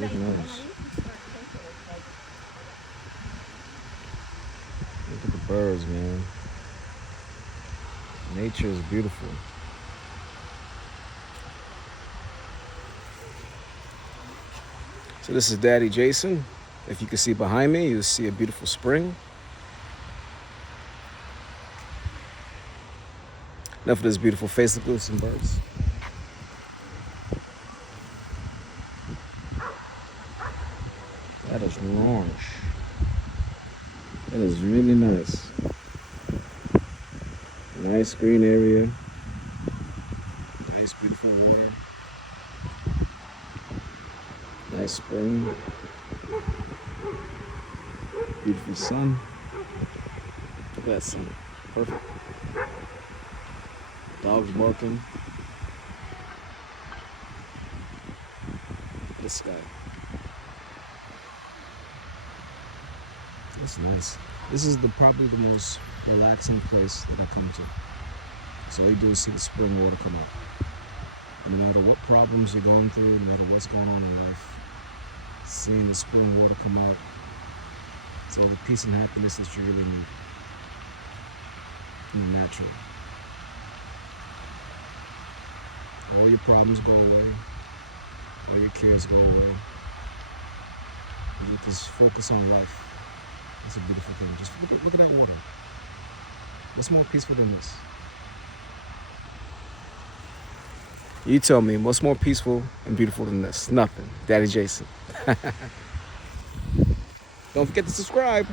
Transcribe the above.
Big nose. Look at the birds, man. Nature is beautiful. So this is Daddy Jason. If you can see behind me, you'll see a beautiful spring. Enough of this beautiful face. Look at some birds. That is orange. That is really nice. Nice green area. Nice beautiful water. Nice spring. Beautiful sun. Look at that sun. Perfect. Dogs barking. Look at the sky. That's nice. This is probably the most relaxing place that I come to. So all you do is see the spring water come out. No matter what problems you're going through, no matter what's going on in life, seeing the spring water come out, it's all the peace and happiness that you really need. Naturally. All your problems go away. All your cares go away. You just focus on life. It's a beautiful thing. Just look at that water. What's more peaceful than this? You tell me, what's more peaceful and beautiful than this? Nothing. Daddy Jason. Don't forget to subscribe.